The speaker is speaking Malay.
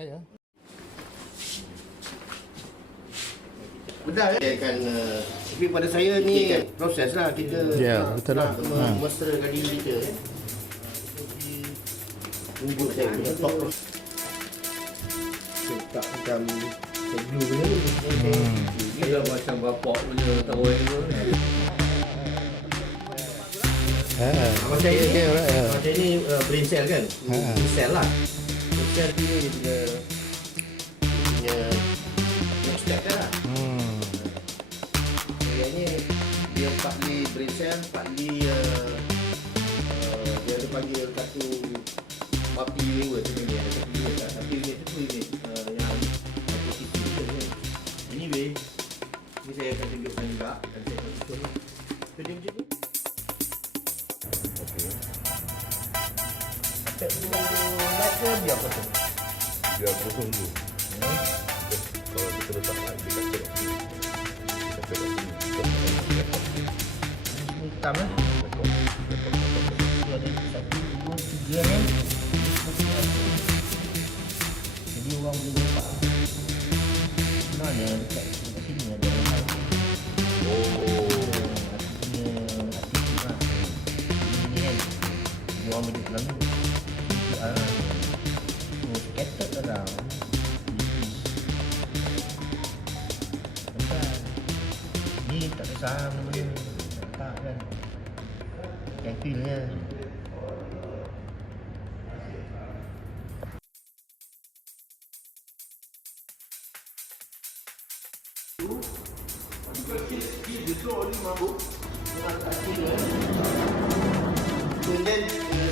ya. Benar ya kan, tapi pada saya ni proses lah kita betul lah. Memesrakan diri kita ya. Tunggu saya punya top tak macam blue ni. Dia macam bapak punya tahu itu. Macam ni brain cell kan? Brain cell lah. Brain cell dia punya next step lah. Kayaknya dia partly brain cell, partly dia ada panggil satu multi unit tu ni, ada satu unit lah. Tapi unit tu unit yang posisi tu ni. Anyway, ni saya akan tunjukkan juga dan saya akan tunjukkan. So dia macam ni. Okey. Sampai dulu light ke biar kosong? Biar kosong dulu. Kalau kita letak light di kaca ni. Hitam lah. Ada 1, 2, 3 kan. Jadi orang boleh nampak. Mana dekat sini ada orang. Punya attitude lah. Ini kan. Dia orang berdua dalam ni. So scattered lah. Ni tak ada saham nama dia. Tak kan. Yang feel-nya. Kemudian sini